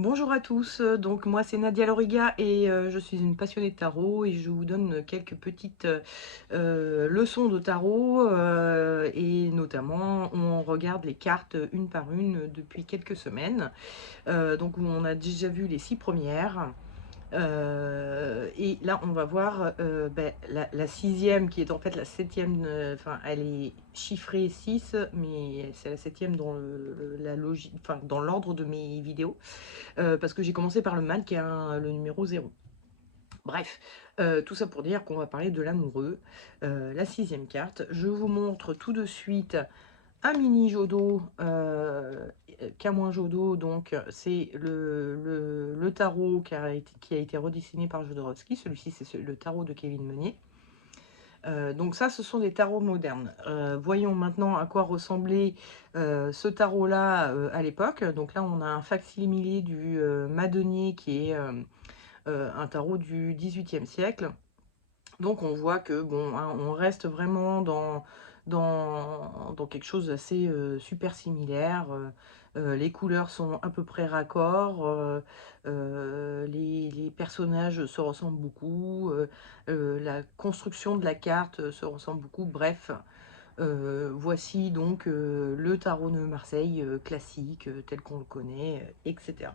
Bonjour à tous, donc moi c'est Nadia Loriga et je suis une passionnée de tarot et je vous donne quelques petites leçons de tarot et notamment on regarde les cartes une par une depuis quelques semaines. Donc on a déjà vu les 6 premières. Et là, on va voir la sixième qui est en fait la septième. Enfin, elle est chiffrée 6, mais c'est la septième dans la logique, enfin, dans l'ordre de mes vidéos. Parce que j'ai commencé par le mannequin, le numéro 0. Bref, tout ça pour dire qu'on va parler de l'amoureux, la sixième carte. Je vous montre tout de suite un mini Jodo, qu'un moins Jodo, donc c'est le tarot qui a été redessiné par Jodorowsky. Celui-ci, c'est le tarot de Kevin Meunier. Donc ça, ce sont des tarots modernes. Voyons maintenant à quoi ressemblait ce tarot-là à l'époque. Donc là, on a un facsimilé du Madenier qui est un tarot du XVIIIe siècle. Donc on voit que bon, hein, on reste vraiment dans quelque chose d'assez super similaire. Les couleurs sont à peu près raccords, les personnages se ressemblent beaucoup, la construction de la carte se ressemble beaucoup. Bref, voici donc le tarot de Marseille classique, tel qu'on le connaît, etc.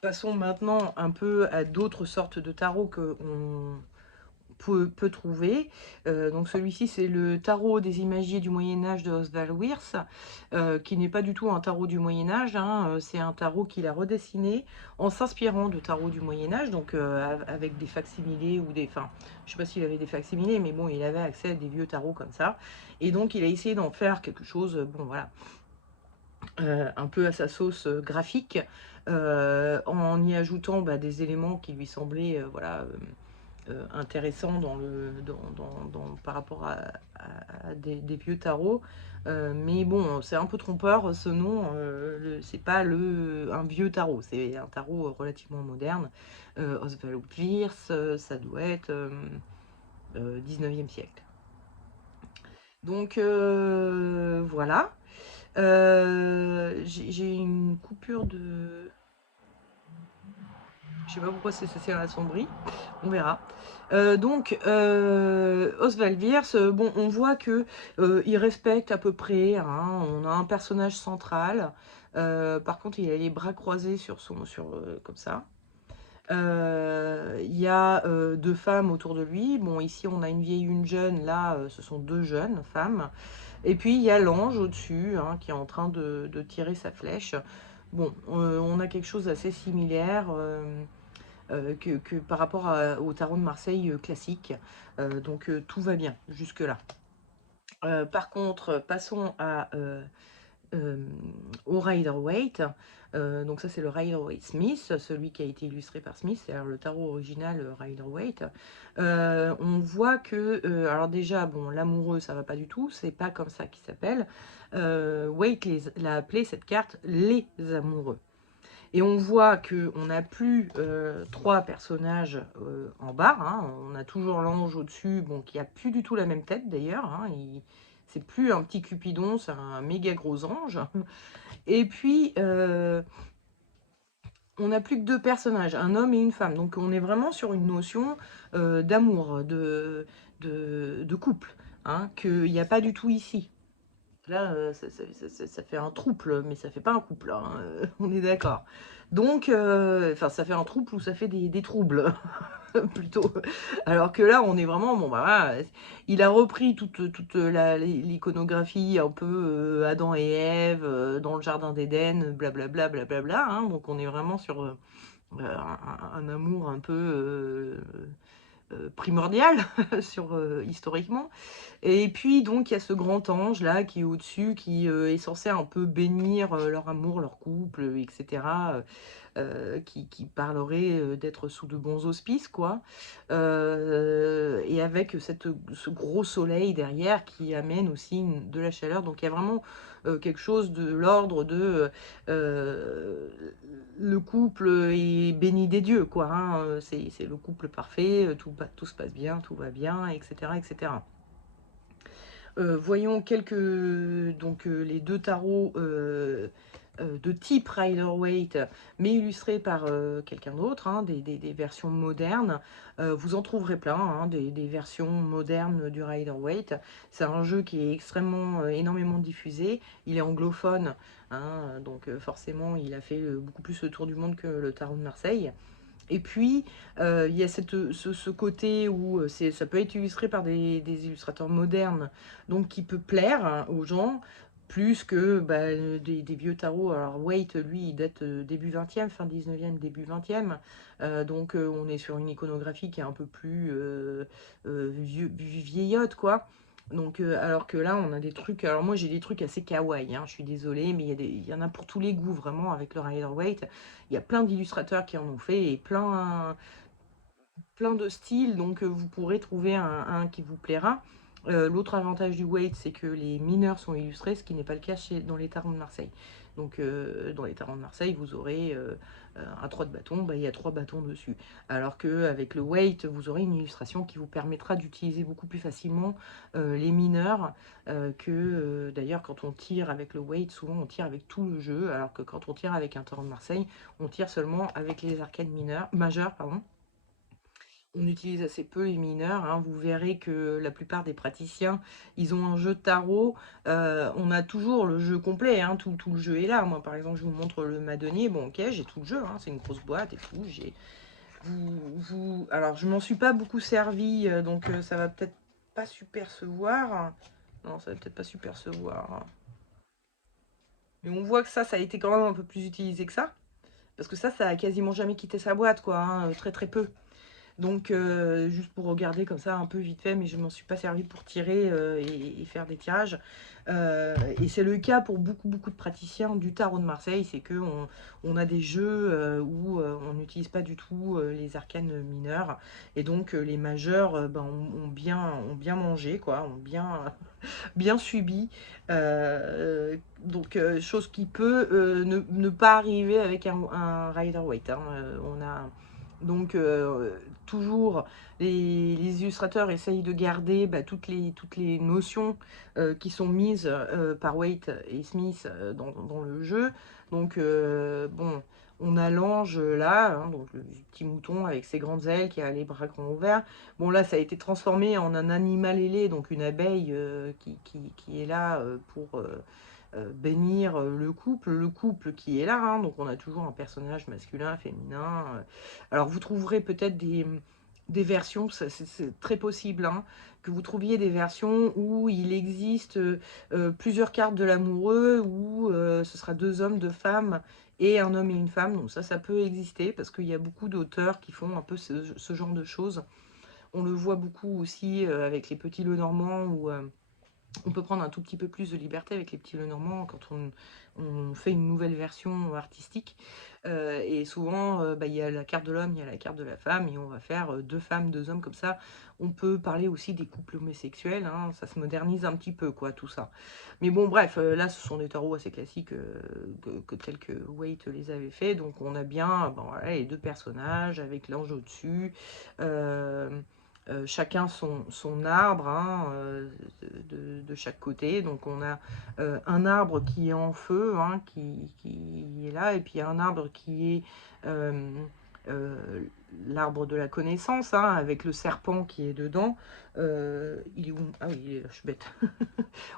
Passons maintenant un peu à d'autres sortes de tarots que peut trouver. Donc celui-ci, c'est le tarot des imagiers du Moyen-Âge de Oswald Wirth, qui n'est pas du tout un tarot du Moyen-Âge, hein, c'est un tarot qu'il a redessiné en s'inspirant de tarots du Moyen-Âge, donc avec des facsimilés ou des... Enfin, je sais pas s'il avait des facsimilés, mais bon, il avait accès à des vieux tarots comme ça. Et donc, il a essayé d'en faire quelque chose, bon voilà, un peu à sa sauce graphique, en y ajoutant des éléments qui lui semblaient, voilà, intéressant par rapport à des vieux tarots. Mais bon, c'est un peu trompeur ce nom. C'est pas un vieux tarot, c'est un tarot relativement moderne. Oswald Wirth, ça doit être 19e siècle. Donc voilà. J'ai une coupure de... Je sais pas pourquoi ça s'est assombri. On verra. Oswald Wirth, bon, on voit que il respecte à peu près, hein, on a un personnage central. Par contre, il a les bras croisés comme ça. Il y a deux femmes autour de lui. Bon, ici, on a une vieille, une jeune. Là, ce sont deux jeunes femmes. Et puis, il y a l'ange au-dessus, hein, qui est en train de tirer sa flèche. Bon, on a quelque chose d'assez similaire. Que par rapport au tarot de Marseille classique. Tout va bien jusque-là. Par contre, passons au Rider-Waite. Donc ça c'est le Rider-Waite Smith, celui qui a été illustré par Smith, c'est-à-dire le tarot original Rider-Waite. On voit que, alors déjà, bon, l'amoureux ça va pas du tout, c'est pas comme ça qu'il s'appelle. Waite l'a appelé cette carte les amoureux. Et on voit qu'on n'a plus trois personnages en bas, hein. On a toujours l'ange au-dessus, bon, qui a plus du tout la même tête d'ailleurs, hein. C'est plus un petit Cupidon, c'est un méga gros ange. Et puis, on n'a plus que deux personnages, un homme et une femme. Donc on est vraiment sur une notion d'amour, de couple, hein, qu'il n'y a pas du tout ici. Là, ça fait un trouble, mais ça fait pas un couple, hein, on est d'accord. Donc, enfin, ça fait un trouble ou ça fait des troubles, plutôt. Alors que là, on est vraiment, bon, bah, voilà, il a repris toute l'iconographie un peu Adam et Ève dans le jardin d'Éden, blablabla, blablabla, hein. Donc, on est vraiment sur un amour un peu primordial historiquement. Et puis donc il y a ce grand ange là qui est au-dessus, qui est censé un peu bénir leur amour, leur couple, etc. Qui parlerait d'être sous de bons auspices, quoi. Et avec ce gros soleil derrière qui amène aussi de la chaleur. Donc il y a vraiment quelque chose de l'ordre de le couple est béni des dieux, quoi, hein. C'est le couple parfait, tout se passe bien, tout va bien, etc. etc. Voyons les deux tarots de type Rider-Waite, mais illustré par quelqu'un d'autre, hein, des versions modernes. Vous en trouverez plein, hein, des versions modernes du Rider-Waite. C'est un jeu qui est extrêmement, énormément diffusé. Il est anglophone, hein, donc forcément, il a fait beaucoup plus le tour du monde que le Tarot de Marseille. Et puis, il y a ce côté où ça peut être illustré par des illustrateurs modernes, donc qui peut plaire, hein, aux gens, plus que bah, des vieux tarots. Alors, Waite, lui, il date début 20e, fin 19e, début 20e. Donc, on est sur une iconographie qui est un peu plus vieillotte, quoi. Donc, alors que là, on a des trucs. Alors, moi, j'ai des trucs assez kawaii, hein, je suis désolée, mais il y en a pour tous les goûts, vraiment, avec le Rider-Waite. Il y a plein d'illustrateurs qui en ont fait et plein de styles, donc vous pourrez trouver un qui vous plaira. L'autre avantage du Weight, c'est que les mineurs sont illustrés, ce qui n'est pas le cas dans les tarons de Marseille. Donc dans les tarons de Marseille, vous aurez un 3 de bâton, bah, il y a 3 bâtons dessus. Alors qu'avec le Weight, vous aurez une illustration qui vous permettra d'utiliser beaucoup plus facilement les mineurs d'ailleurs quand on tire avec le Weight, souvent on tire avec tout le jeu, alors que quand on tire avec un tarot de Marseille, on tire seulement avec les arcades majeures, pardon. On utilise assez peu les mineurs, hein. Vous verrez que la plupart des praticiens, ils ont un jeu de tarot. On a toujours le jeu complet, hein. Tout le jeu est là. Moi, par exemple, je vous montre le Madonnier. Bon, ok, j'ai tout le jeu, hein. C'est une grosse boîte et tout. Alors, je m'en suis pas beaucoup servi, donc ça va peut-être pas super se voir. Non, ça va peut-être pas super se voir. Mais on voit que ça a été quand même un peu plus utilisé que ça. Parce que ça a quasiment jamais quitté sa boîte, quoi, hein. Très très peu. Donc, juste pour regarder comme ça un peu vite fait, mais je ne m'en suis pas servi pour tirer et faire des tirages. Et c'est le cas pour beaucoup de praticiens du tarot de Marseille, c'est qu'on on a des jeux où on n'utilise pas du tout les arcanes mineurs, et donc les majeurs ben, ont bien mangé, quoi, ont bien subi. Donc, chose qui peut ne pas arriver avec un Rider-Waite, hein. On a donc toujours les illustrateurs essayent de garder bah, toutes les notions qui sont mises par Waite et Smith dans le jeu. Donc bon, on a l'ange là, hein, donc le petit mouton avec ses grandes ailes qui a les bras grands ouverts. Bon là, ça a été transformé en un animal ailé, donc une abeille qui est là pour bénir le couple qui est là, hein. Donc on a toujours un personnage masculin, féminin. Alors vous trouverez peut-être des versions, c'est très possible, hein, que vous trouviez des versions où il existe plusieurs cartes de l'amoureux, où ce sera 2 hommes, 2 femmes, et un homme et une femme. Donc ça peut exister, parce qu'il y a beaucoup d'auteurs qui font un peu ce genre de choses. On le voit beaucoup aussi avec les petits Lenormand, où on peut prendre un tout petit peu plus de liberté avec les petits Lenormand quand on fait une nouvelle version artistique. Et souvent, bah, il y a la carte de l'homme, il y a la carte de la femme, et on va faire 2 femmes, 2 hommes comme ça. On peut parler aussi des couples homosexuels, hein, ça se modernise un petit peu, quoi, tout ça. Mais bon, bref, là, ce sont des tarots assez classiques tels que Waite les avait fait. Donc, on a bien bon, voilà, les 2 personnages avec l'ange au-dessus. Chacun son arbre, hein, de chaque côté. Donc on a un arbre qui est en feu, hein, qui est là, et puis un arbre qui est euh, euh, l'arbre de la connaissance, hein, avec le serpent qui est dedans. Il est où? Ah oui, je suis bête.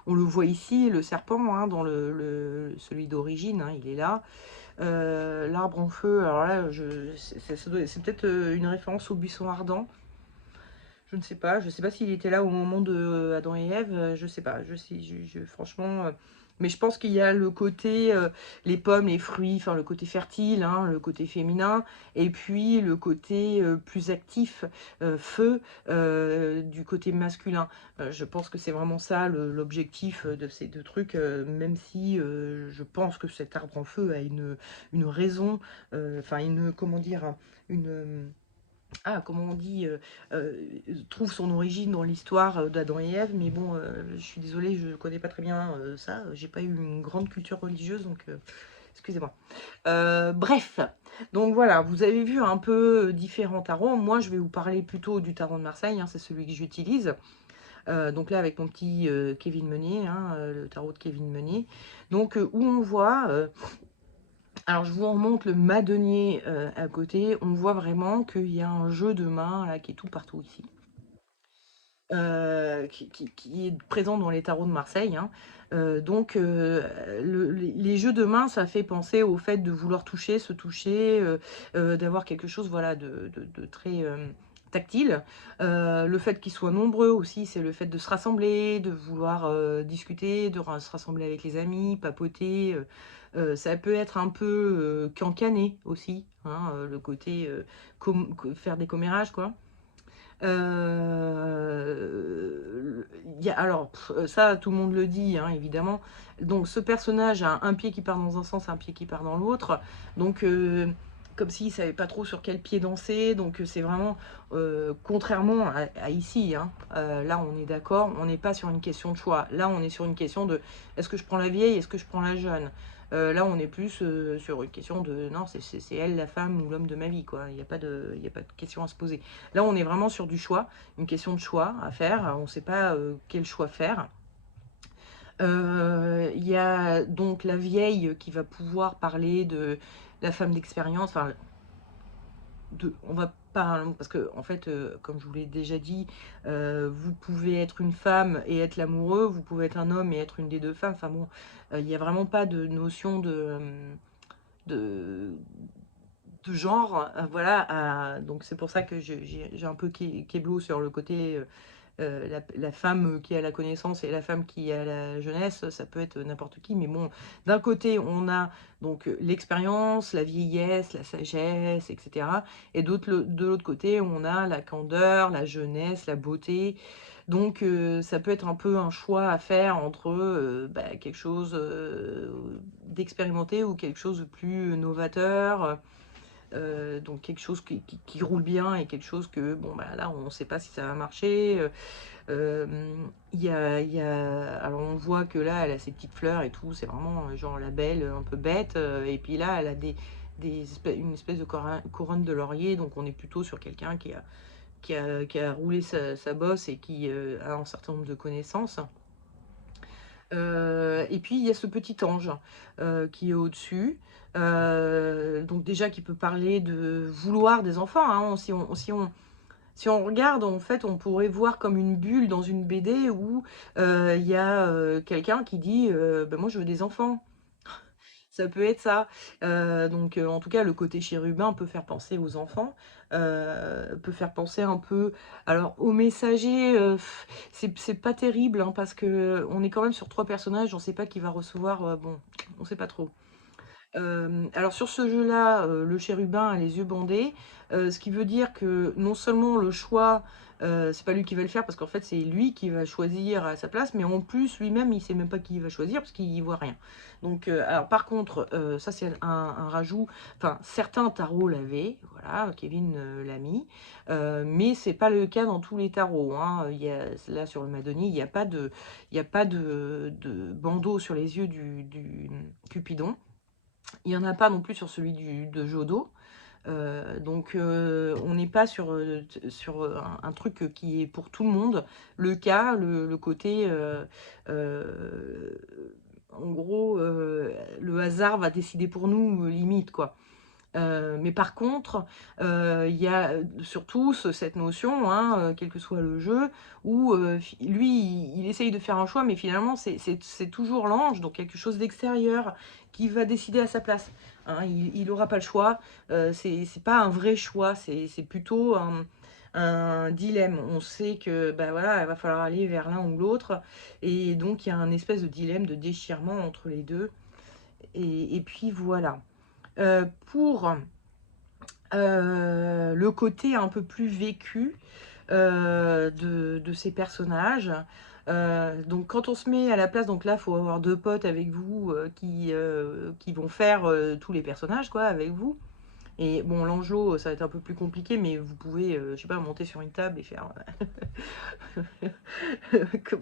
On le voit ici, le serpent, hein, dans celui d'origine, hein, il est là. L'arbre en feu, alors là, c'est peut-être une référence au buisson ardent. Je ne sais pas s'il était là au moment de Adam et Ève, je sais pas, franchement, mais je pense qu'il y a le côté, les pommes, les fruits, enfin le côté fertile, hein, le côté féminin, et puis le côté plus actif, feu, du côté masculin. Je pense que c'est vraiment ça l'objectif de ces 2 trucs, même si je pense que cet arbre en feu a une raison, enfin comment dire, une comment on dit, trouve son origine dans l'histoire d'Adam et Ève, mais bon, je suis désolée, je ne connais pas très bien ça, j'ai pas eu une grande culture religieuse, donc excusez-moi. Bref, donc voilà, vous avez vu un peu différents tarots. Moi, je vais vous parler plutôt du tarot de Marseille, hein, c'est celui que j'utilise. Donc là, avec mon petit Kevin Meunier, hein, le tarot de Kevin Meunier. Donc, où on voit... alors, je vous remonte le mât denier à côté. On voit vraiment qu'il y a un jeu de main là, qui est tout partout ici. Qui est présent dans les tarots de Marseille, hein. Donc, les jeux de main, ça fait penser au fait de vouloir toucher, se toucher, d'avoir quelque chose, voilà, de très tactile. Le fait qu'ils soient nombreux aussi, c'est le fait de se rassembler, de vouloir discuter, se rassembler avec les amis, papoter. Ça peut être un peu cancané aussi, hein, le côté faire des commérages, quoi. Alors, ça, tout le monde le dit, hein, évidemment. Donc, ce personnage a un pied qui part dans un sens, un pied qui part dans l'autre. Donc, comme s'il ne savait pas trop sur quel pied danser. Donc, c'est vraiment, contrairement à ici, hein, là, on est d'accord, on n'est pas sur une question de choix. Là, on est sur une question de, est-ce que je prends la vieille, est-ce que je prends la jeune? Là, on est plus sur une question de, non, c'est elle, la femme ou l'homme de ma vie, quoi. Il y a pas de question à se poser. Là, on est vraiment sur du choix, une question de choix à faire. On ne sait pas quel choix faire. Il y a donc la vieille qui va pouvoir parler de la femme d'expérience. Enfin, on va pas, parce que en fait, comme je vous l'ai déjà dit, vous pouvez être une femme et être l'amoureux, vous pouvez être un homme et être une des deux femmes. Enfin bon, il n'y a vraiment pas de notion de, de genre, voilà. Donc c'est pour ça que j'ai un peu keblo sur le côté la femme qui a la connaissance et la femme qui a la jeunesse, ça peut être n'importe qui. Mais bon, d'un côté, on a donc l'expérience, la vieillesse, la sagesse, etc. Et de l'autre côté, on a la candeur, la jeunesse, la beauté. Donc, ça peut être un peu un choix à faire entre quelque chose d'expérimenté ou quelque chose de plus novateur. Donc quelque chose qui roule bien et quelque chose que, bon, bah, là, on ne sait pas si ça va marcher. Alors on voit que là, elle a ses petites fleurs et tout, c'est vraiment genre la belle, un peu bête. Et puis là, elle a une espèce de couronne de laurier, donc on est plutôt sur quelqu'un qui a roulé sa bosse et qui a un certain nombre de connaissances. Et puis il y a ce petit ange qui est au-dessus. Donc déjà qui peut parler de vouloir des enfants, hein. Si on regarde, en fait, on pourrait voir comme une bulle dans une BD où il y a quelqu'un qui dit ben, moi je veux des enfants. Ça peut être ça. Donc, en tout cas, le côté chérubin peut faire penser aux enfants, peut faire penser un peu. Alors, aux messagers, c'est pas terrible, hein, parce que on est quand même sur 3 personnages, on sait pas qui va recevoir. Bon, on sait pas trop. Alors sur ce jeu-là, le chérubin a les yeux bandés, ce qui veut dire que non seulement le choix, c'est pas lui qui va le faire parce qu'en fait c'est lui qui va choisir à sa place, mais en plus lui-même il sait même pas qui il va choisir parce qu'il y voit rien. Donc alors par contre, ça c'est un rajout, enfin certains tarots l'avaient, voilà, Kevin l'a mis, mais c'est pas le cas dans tous les tarots, hein. Là sur le Madoni, il y a pas de bandeau sur les yeux du Cupidon. Il n'y en a pas non plus sur celui de Jodo. Donc on n'est pas sur un truc qui est pour tout le monde. Le cas, le côté, en gros, le hasard va décider pour nous, limite, quoi. Mais par contre, il y a surtout cette notion, hein, quel que soit le jeu, où lui, il essaye de faire un choix, mais finalement, c'est toujours l'ange, donc quelque chose d'extérieur, qui va décider à sa place. Hein. Il n'aura pas le choix, c'est pas un vrai choix, c'est plutôt un dilemme. On sait que bah, voilà, il va falloir aller vers l'un ou l'autre, et donc il y a un espèce de dilemme, de déchirement entre les deux. Et puis voilà. Pour le côté un peu plus vécu de ces personnages. Donc quand on se met à la place, donc là il faut avoir 2 potes avec vous qui vont faire tous les personnages quoi avec vous. Et bon, l'angeau, ça va être un peu plus compliqué, mais vous pouvez, je sais pas, monter sur une table et faire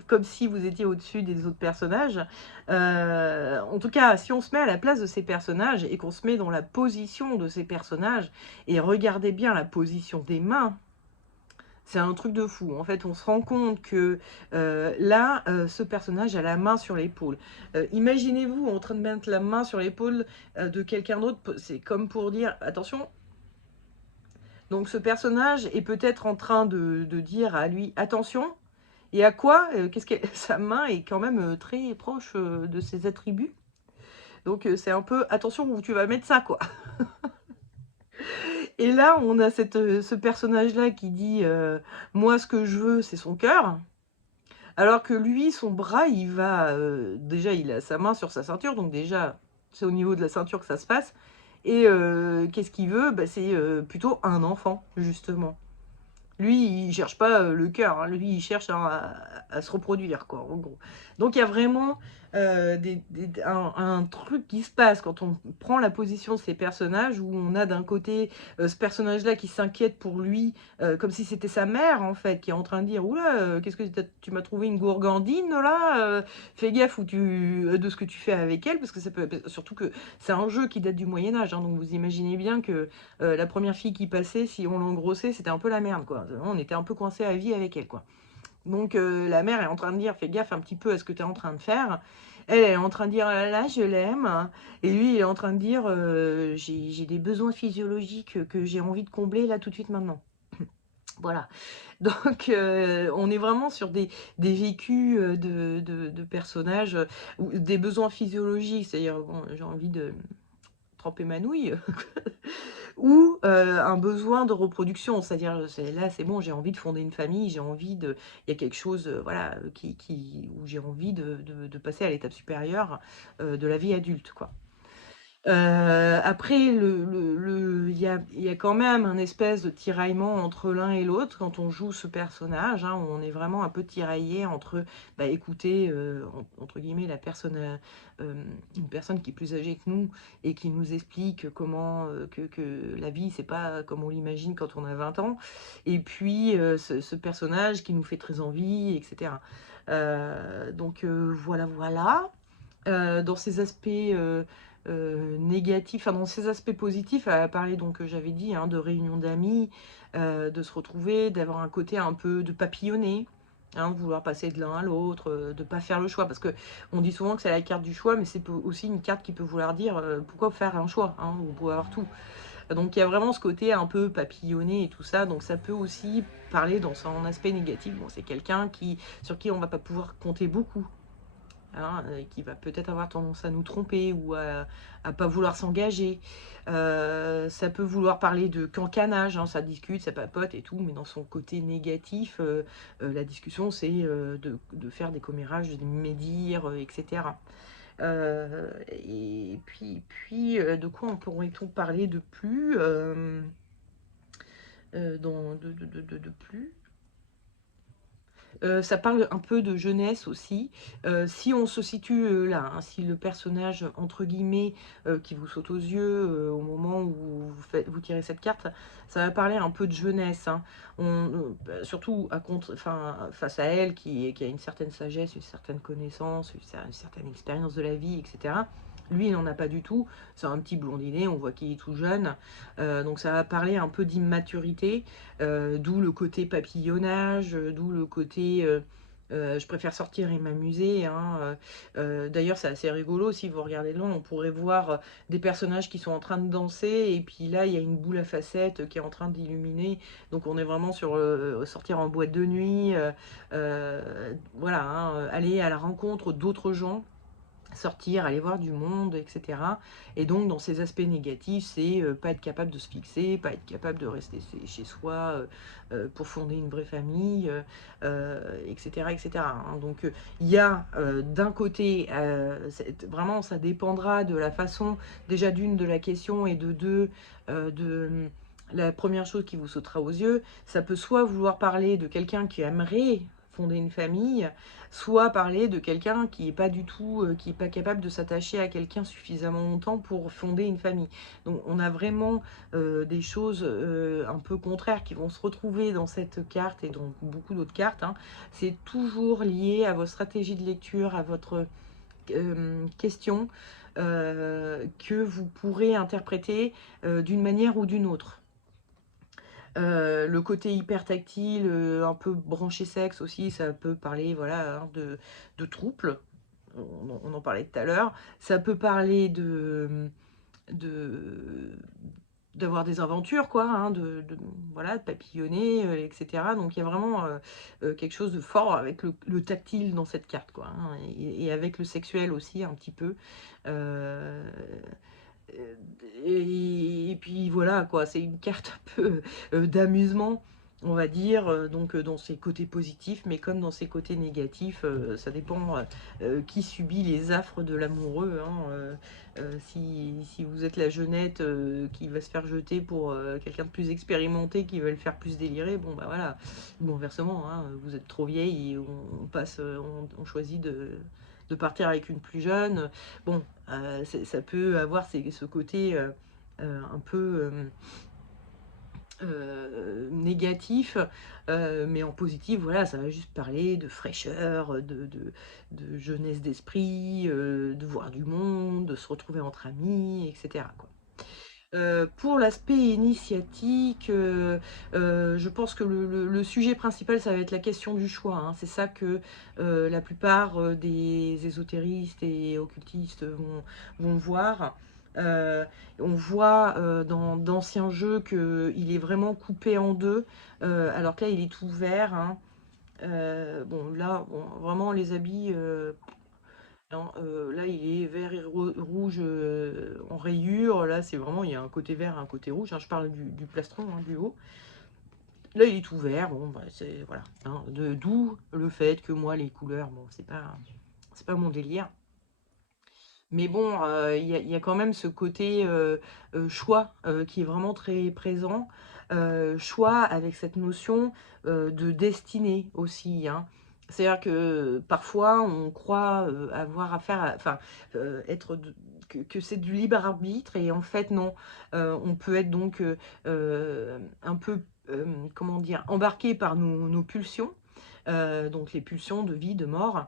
comme si vous étiez au-dessus des autres personnages. En tout cas, si on se met à la place de ces personnages et qu'on se met dans la position de ces personnages, et regardez bien la position des mains, C'est un truc de fou. En fait, on se rend compte que là, ce personnage a la main sur l'épaule. Imaginez-vous en train de mettre la main sur l'épaule de quelqu'un d'autre. C'est comme pour dire, attention. Donc ce personnage est peut-être en train de dire à lui, attention. Et à quoi qu'est-ce que sa main est quand même très proche de ses attributs. Donc c'est un peu, attention où tu vas mettre ça, quoi. Et là, on a ce personnage-là qui dit moi, ce que je veux, c'est son cœur. Alors que lui, son bras, il va... déjà, il a sa main sur sa ceinture. Donc déjà, c'est au niveau de la ceinture que ça se passe. Et qu'est-ce qu'il veut? Bah, c'est plutôt un enfant, justement. Lui, il cherche pas le cœur, hein. Lui, il cherche à se reproduire, quoi, en gros. Donc, il y a vraiment un truc qui se passe quand on prend la position de ces personnages, où on a d'un côté ce personnage-là qui s'inquiète pour lui, comme si c'était sa mère, en fait, qui est en train de dire « Oula, qu'est-ce que tu m'as trouvé une gourgandine, là fais gaffe de ce que tu fais avec elle, parce que ça peut... Surtout que c'est un jeu qui date du Moyen-Âge, hein, donc vous imaginez bien que la première fille qui passait, si on l'engrossait, c'était un peu la merde, quoi. On était un peu coincé à vie avec elle, quoi. Donc la mère est en train de dire, fais gaffe un petit peu à ce que tu es en train de faire. Elle est en train de dire, ah là là, je l'aime. Et lui, il est en train de dire, j'ai des besoins physiologiques que j'ai envie de combler là tout de suite maintenant. Voilà. Donc on est vraiment sur des vécus de personnages, ou des besoins physiologiques, c'est-à-dire, bon, j'ai envie de tremper ma nouille, ou un besoin de reproduction, c'est-à-dire là c'est bon, j'ai envie de fonder une famille, j'ai envie de, il y a quelque chose voilà où j'ai envie de passer à l'étape supérieure de la vie adulte, quoi. Après, il y a quand même un espèce de tiraillement entre l'un et l'autre quand on joue ce personnage, hein, où on est vraiment un peu tiraillé entre, bah, écouter, entre guillemets, une personne qui est plus âgée que nous et qui nous explique comment que la vie, c'est pas comme on l'imagine quand on a 20 ans, et puis ce personnage qui nous fait très envie, etc. Donc voilà, voilà. Dans ces aspects négatifs, enfin dans ces aspects positifs, à parler donc, j'avais dit, hein, de réunion d'amis, de se retrouver, d'avoir un côté un peu de papillonner, hein, de vouloir passer de l'un à l'autre, de ne pas faire le choix, parce que on dit souvent que c'est la carte du choix, mais c'est aussi une carte qui peut vouloir dire pourquoi faire un choix, hein, vous pouvez avoir tout. Donc il y a vraiment ce côté un peu papillonné et tout ça, donc ça peut aussi parler dans son aspect négatif. Bon, c'est quelqu'un sur qui on va pas pouvoir compter beaucoup, hein, qui va peut-être avoir tendance à nous tromper ou à pas vouloir s'engager. Ça peut vouloir parler de cancanage, hein, ça discute, ça papote et tout, mais dans son côté négatif, la discussion, c'est de faire des commérages, des médire, etc. Et de quoi pourrait-on parler de plus de plus ça parle un peu de jeunesse aussi. Si on se situe là, hein, si le personnage, entre guillemets, qui vous saute aux yeux au moment où vous tirez cette carte, ça va parler un peu de jeunesse, hein. Surtout face à elle qui a une certaine sagesse, une certaine connaissance, une certaine expérience de la vie, etc. Lui, il n'en a pas du tout. C'est un petit blondinet, on voit qu'il est tout jeune. Donc ça va parler un peu d'immaturité, d'où le côté papillonnage, d'où le côté je préfère sortir et m'amuser, hein. D'ailleurs, c'est assez rigolo, si vous regardez de loin, on pourrait voir des personnages qui sont en train de danser, et puis là, il y a une boule à facettes qui est en train d'illuminer. Donc on est vraiment sur sortir en boîte de nuit, voilà, hein, aller à la rencontre d'autres gens, sortir, aller voir du monde, etc. Et donc, dans ces aspects négatifs, c'est pas être capable de se fixer, pas être capable de rester chez soi pour fonder une vraie famille, etc. etc. hein. Donc, il y a d'un côté, vraiment, ça dépendra de la façon, déjà d'une, de la question, et de deux, de la première chose qui vous sautera aux yeux. Ça peut soit vouloir parler de quelqu'un qui aimerait fonder une famille, soit parler de quelqu'un qui n'est pas du tout, qui n'est pas capable de s'attacher à quelqu'un suffisamment longtemps pour fonder une famille. Donc on a vraiment des choses un peu contraires qui vont se retrouver dans cette carte et dans beaucoup d'autres cartes, hein. C'est toujours lié à votre stratégie de lecture, à votre question que vous pourrez interpréter d'une manière ou d'une autre. Le côté hyper tactile, un peu branché sexe aussi, ça peut parler, voilà, hein, de trouble. On en parlait tout à l'heure. Ça peut parler de d'avoir des aventures, quoi, hein, voilà, de papillonner, etc. Donc il y a vraiment quelque chose de fort avec le tactile dans cette carte, quoi, hein, et avec le sexuel aussi un petit peu. Euh, et puis voilà, quoi, c'est une carte un peu d'amusement, on va dire, donc dans ses côtés positifs, mais comme dans ses côtés négatifs, ça dépend qui subit les affres de l'amoureux, hein, si vous êtes la jeunette qui va se faire jeter pour quelqu'un de plus expérimenté qui va le faire plus délirer, bon bah voilà, ou inversement, hein, vous êtes trop vieille et on passe, on choisit de partir avec une plus jeune. Bon, ça peut avoir ce côté un peu négatif, mais en positif, voilà, ça va juste parler de fraîcheur, de jeunesse d'esprit, de voir du monde, de se retrouver entre amis, etc., quoi. Pour l'aspect initiatique, je pense que le sujet principal, ça va être la question du choix, hein. C'est ça que la plupart des ésotéristes et occultistes vont voir. Euh, on voit dans d'anciens jeux qu'il est vraiment coupé en deux, alors que là, il est ouvert, hein. Bon, là, bon, vraiment, les habits, non, là, il est vert et rouge en rayures. Là, c'est vraiment, il y a un côté vert et un côté rouge, hein. Je parle du plastron, hein, du haut. Là, il est tout vert. Bon, bah, c'est voilà, hein. D'où le fait que moi, les couleurs, bon, c'est pas mon délire. Mais bon, il y a quand même ce côté choix qui est vraiment très présent. Choix avec cette notion de destinée aussi, hein. C'est-à-dire que parfois on croit avoir affaire à, enfin, que c'est du libre arbitre et en fait non. On peut être donc un peu, comment dire, embarqué par nos pulsions, donc les pulsions de vie, de mort,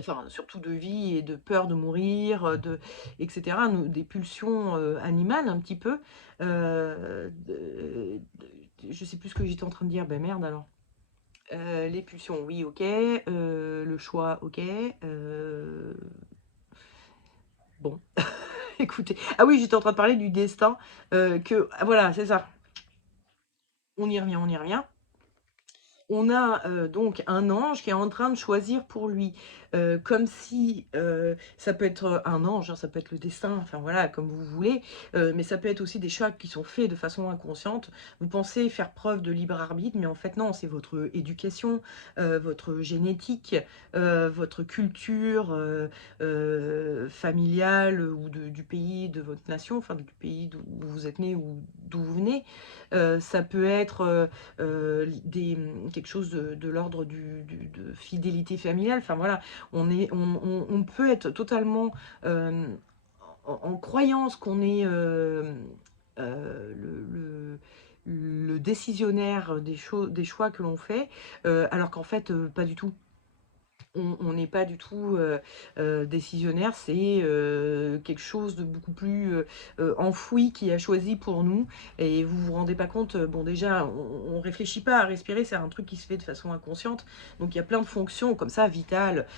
enfin surtout de vie et de peur de mourir, etc. Des pulsions animales un petit peu. Je sais plus ce que j'étais en train de dire, ben merde alors. Les pulsions, oui, ok. Le choix, ok. Bon, écoutez. Ah oui, j'étais en train de parler du destin. Voilà, c'est ça. On y revient, on y revient. On a donc un ange qui est en train de choisir pour lui, comme si ça peut être un ange, hein, ça peut être le destin, enfin voilà, comme vous voulez, mais ça peut être aussi des choix qui sont faits de façon inconsciente. Vous pensez faire preuve de libre arbitre, mais en fait non, c'est votre éducation, votre génétique, votre culture familiale ou du pays de votre nation, enfin du pays d'où vous êtes né ou d'où vous venez. Ça peut être quelque chose de l'ordre de fidélité familiale. Enfin voilà, on peut être totalement en croyance qu'on est le décisionnaire des choix que l'on fait, alors qu'en fait, pas du tout. On n'est pas du tout décisionnaire, c'est quelque chose de beaucoup plus enfoui qui a choisi pour nous. Et vous vous rendez pas compte, bon déjà, on réfléchit pas à respirer, c'est un truc qui se fait de façon inconsciente. Donc il y a plein de fonctions comme ça, vitales.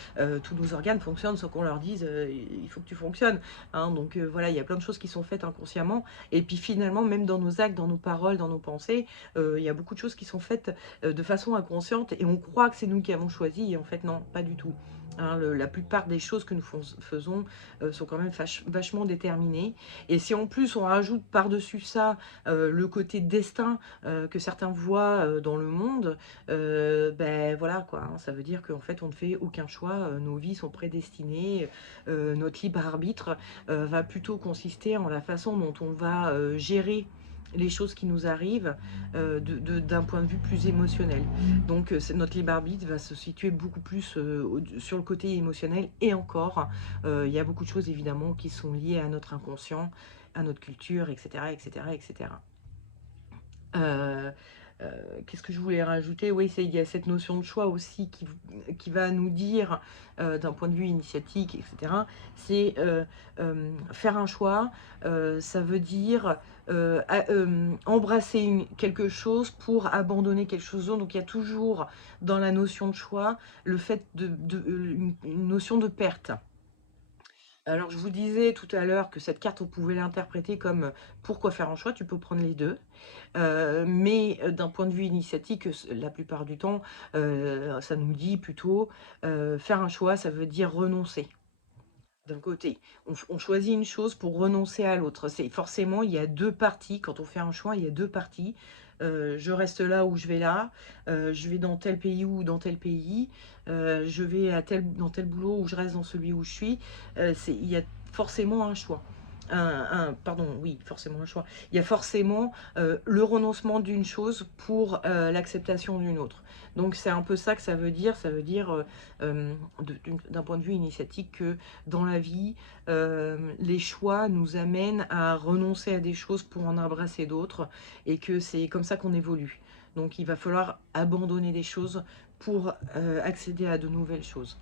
Tous nos organes fonctionnent sans qu'on leur dise il faut que tu fonctionnes, hein. Donc voilà, il y a plein de choses qui sont faites inconsciemment. Et puis finalement, même dans nos actes, dans nos paroles, dans nos pensées, il y a beaucoup de choses qui sont faites de façon inconsciente et on croit que c'est nous qui avons choisi et en fait non, pas du tout, hein. La plupart des choses que nous faisons sont quand même vachement déterminées et si en plus on rajoute par-dessus ça le côté destin que certains voient dans le monde, ben voilà quoi, hein. Ça veut dire qu'en fait on ne fait aucun choix, nos vies sont prédestinées, notre libre arbitre va plutôt consister en la façon dont on va gérer les choses qui nous arrivent d'un point de vue plus émotionnel. Donc notre libre arbitre va se situer beaucoup plus sur le côté émotionnel et encore, il y a beaucoup de choses évidemment qui sont liées à notre inconscient, à notre culture, etc. etc., etc. Qu'est-ce que je voulais rajouter? Oui, il y a cette notion de choix aussi qui va nous dire, d'un point de vue initiatique, etc., c'est faire un choix, ça veut dire embrasser quelque chose pour abandonner quelque chose d'autre. Donc il y a toujours dans la notion de choix le fait une notion de perte. Alors, je vous disais tout à l'heure que cette carte, on pouvait l'interpréter comme pourquoi faire un choix, tu peux prendre les deux. Mais d'un point de vue initiatique, la plupart du temps, ça nous dit plutôt faire un choix, ça veut dire renoncer. D'un côté, on choisit une chose pour renoncer à l'autre. C'est forcément, il y a deux parties. Quand on fait un choix, il y a deux parties. Je reste là ou je vais là. Je vais dans tel pays ou dans tel pays. Je vais dans tel boulot ou je reste dans celui où je suis. Il y a forcément un choix. Pardon, oui, forcément un choix. Il y a forcément le renoncement d'une chose pour l'acceptation d'une autre. Donc c'est un peu ça que ça veut dire. Ça veut dire, d'un point de vue initiatique, que dans la vie, les choix nous amènent à renoncer à des choses pour en embrasser d'autres, et que c'est comme ça qu'on évolue. Donc il va falloir abandonner des choses pour accéder à de nouvelles choses.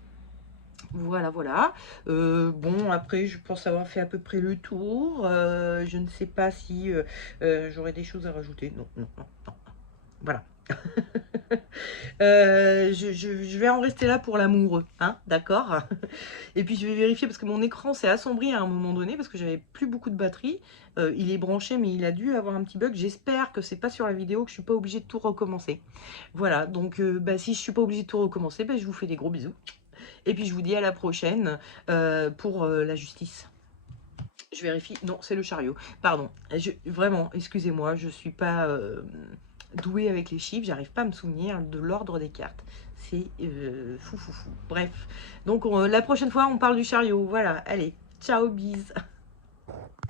Voilà, voilà. Bon, après, je pense avoir fait à peu près le tour. Je ne sais pas si j'aurais des choses à rajouter. Non, non, non, non. Voilà. Je vais en rester là pour l'amoureux, hein, d'accord. Et puis je vais vérifier parce que mon écran s'est assombri à un moment donné parce que j'avais plus beaucoup de batterie. Il est branché, mais il a dû avoir un petit bug. J'espère que c'est pas sur la vidéo, que je suis pas obligée de tout recommencer. Voilà, donc bah, si je suis pas obligée de tout recommencer, bah, je vous fais des gros bisous. Et puis je vous dis à la prochaine pour la justice. Je vérifie. Non, c'est le chariot. Pardon. Vraiment, excusez-moi, je suis pas douée avec les chiffres. J'arrive pas à me souvenir de l'ordre des cartes. C'est fou, fou, fou. Bref. Donc la prochaine fois, on parle du chariot. Voilà. Allez. Ciao, bise.